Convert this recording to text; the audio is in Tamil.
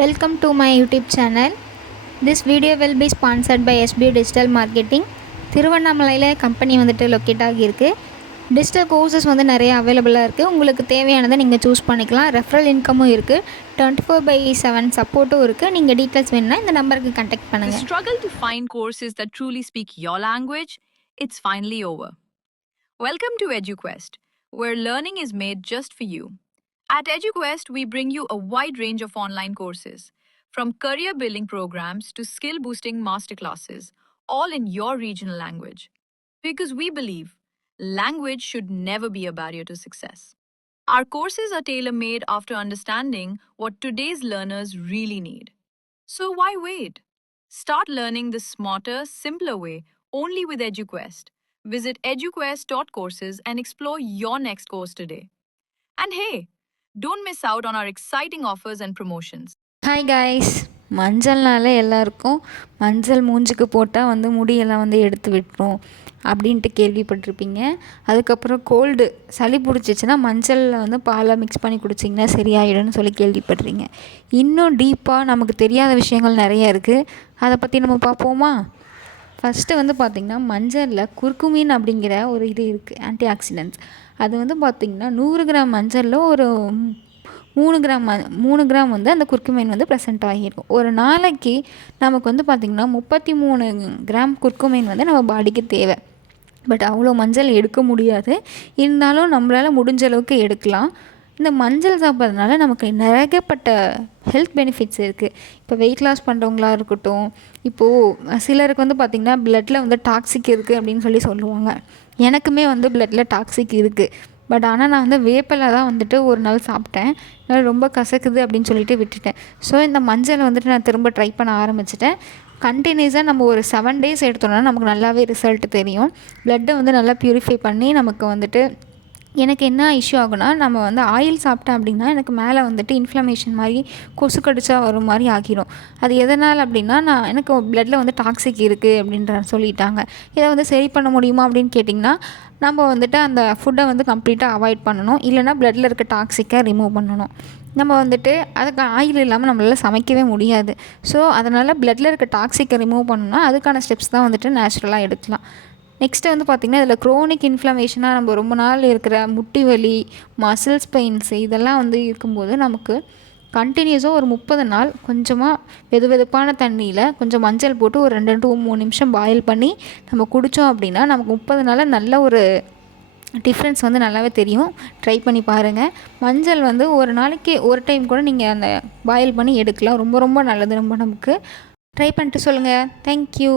Welcome to my YouTube channel. This video will be sponsored by SB Digital Marketing. திருவண்ணாமலையில் கம்பெனி வந்துட்டு லொக்கேட் ஆகியிருக்கு. டிஜிட்டல் கோர்சஸ் வந்து நிறைய அவைலபிளாக இருக்குது. உங்களுக்கு தேவையானதை நீங்கள் சூஸ் பண்ணிக்கலாம். ரெஃபரல் இன்கமும் இருக்குது. 24/7 சப்போர்ட்டும் இருக்குது. நீங்கள் டீட்டெயில்ஸ் வேணும்னா இந்த நம்பருக்கு கான்டாக்ட் பண்ணுங்கள். The struggle to find courses that truly speak your language, it's finally over. Welcome to EduQuest, where learning is made just for you. At EduQuest, we bring you a wide range of online courses, from career building programs to skill boosting masterclasses, all in your regional language. Because we believe language should never be a barrier to success. Our courses are tailor made after understanding what today's learners really need. So why wait? Start learning the smarter, simpler way only with EduQuest. Visit eduquest.courses and explore your next course today. And hey, don't miss out on our exciting offers and promotions. Hi guys, மஞ்சள்னால எல்லாருக்கும் மஞ்சள் மூஞ்சுக்கு போட்டால் வந்து முடியெல்லாம் வந்து எடுத்து விட்டுரும் அப்படின்ட்டு கேள்விப்பட்டிருப்பீங்க. அதுக்கப்புறம் கோல்டு சளி பிடிச்சிச்சின்னா மஞ்சளில் வந்து பாலை மிக்ஸ் பண்ணி குடிச்சிங்கன்னா சரியாயிடும்னு சொல்லி கேள்விப்படுறீங்க. இன்னும் டீப்பாக நமக்கு தெரியாத விஷயங்கள் நிறைய இருக்குது. அதை பற்றி நம்ம பார்ப்போமா? ஃபஸ்ட்டு வந்து பார்த்திங்கன்னா மஞ்சளில் குர்குமின் அப்படிங்கிற ஒரு இது இருக்குது, ஆன்டி ஆக்சிடென்ட்ஸ். அது வந்து பார்த்திங்கன்னா 100 கிராம் மஞ்சளில் ஒரு 3 கிராம் வந்து அந்த குர்குமைன் வந்து ப்ரெசென்ட் ஆகியிருக்கும். ஒரு நாளைக்கு நமக்கு வந்து பார்த்திங்கன்னா 33 கிராம் குர்குமைன் வந்து நம்ம பாடிக்கு தேவை. பட் அவ்வளோ மஞ்சள் எடுக்க முடியாது. இருந்தாலும் நம்மளால் முடிஞ்ச அளவுக்கு எடுக்கலாம். இந்த மஞ்சள் சாப்பிட்றதுனால நமக்கு நிறையப்பட்ட ஹெல்த் பெனிஃபிட்ஸ் இருக்குது. இப்போ வெயிட் லாஸ் பண்ணுறவங்களா இருக்கட்டும், இப்போது சிலருக்கு வந்து பார்த்திங்கன்னா ப்ளட்டில் வந்து டாக்ஸிக் இருக்குது அப்படின்னு சொல்லுவாங்க. எனக்குமே வந்து ப்ளட்டில் டாக்ஸிக் இருக்குது. பட் ஆனால் நான் வந்து வேப்பிலை தான் வந்துட்டு ஒரு நாள் சாப்பிட்டேன். அதனால் ரொம்ப கசக்குது அப்படின்னு சொல்லிட்டு விட்டுட்டேன். ஸோ இந்த மஞ்சளை வந்துட்டு நான் திரும்ப ட்ரை பண்ண ஆரம்பிச்சிட்டேன். கண்டினியூஸாக நம்ம ஒரு 7 டேஸ் எடுத்தோம்னா நமக்கு நல்லாவே ரிசல்ட் தெரியும். ப்ளட்டை வந்து நல்லா ப்யூரிஃபை பண்ணி நமக்கு வந்துட்டு எனக்கு என்ன இஷ்யூ ஆகுனா, நம்ம வந்து ஆயில் சாப்பிட்டேன் அப்படின்னா எனக்கு மேலே வந்துட்டு இன்ஃப்ளமேஷன் மாதிரி கொசு கடிச்சா வரும் மாதிரி ஆகிரும். அது எதனால் அப்படின்னா, எனக்கு ப்ளட்டில் வந்து டாக்ஸிக் இருக்குது அப்படின்ற சொல்லிட்டாங்க. இதை வந்து சரி பண்ண முடியுமா அப்படின்னு கேட்டிங்கன்னா, நம்ம வந்துட்டு அந்த ஃபுட்டை வந்து கம்ப்ளீட்டாக அவாய்ட் பண்ணணும். இல்லைனா ப்ளட்டில் இருக்க டாக்ஸிக்கை ரிமூவ் பண்ணணும். நம்ம வந்துட்டு அதுக்கு ஆயில் இல்லாமல் நம்மளால் சமைக்கவே முடியாது. ஸோ அதனால் ப்ளட்டில் இருக்க டாக்ஸிக்கை ரிமூவ் பண்ணணும்னா அதுக்கான ஸ்டெப்ஸ் தான் வந்துட்டு நேச்சுரலாக எடுக்கலாம். நெக்ஸ்ட்டு வந்து பார்த்திங்கன்னா, இதில் க்ரோனிக் இன்ஃப்ளமேஷனாக நம்ம ரொம்ப நாள் இருக்கிற முட்டி வலி, மசில்ஸ் பெயின்ஸு இதெல்லாம் வந்து இருக்கும்போது நமக்கு கண்டினியூஸாக ஒரு 30 நாள் கொஞ்சமாக வெதுவெதுப்பான தண்ணியில் கொஞ்சம் மஞ்சள் போட்டு ஒரு 2 to 3 நிமிஷம் பாயில் பண்ணி நம்ம குடித்தோம் அப்படின்னா நமக்கு 30 நாளில் நல்ல ஒரு டிஃப்ரென்ஸ் வந்து நல்லாவே தெரியும். ட்ரை பண்ணி பாருங்கள். மஞ்சள் வந்து ஒரு நாளைக்கு ஒரு டைம் கூட நீங்கள் அந்த பாயில் பண்ணி எடுக்கலாம். ரொம்ப ரொம்ப நல்லது. ரொம்ப நமக்கு ட்ரை பண்ணிட்டு சொல்லுங்கள். தேங்க்யூ.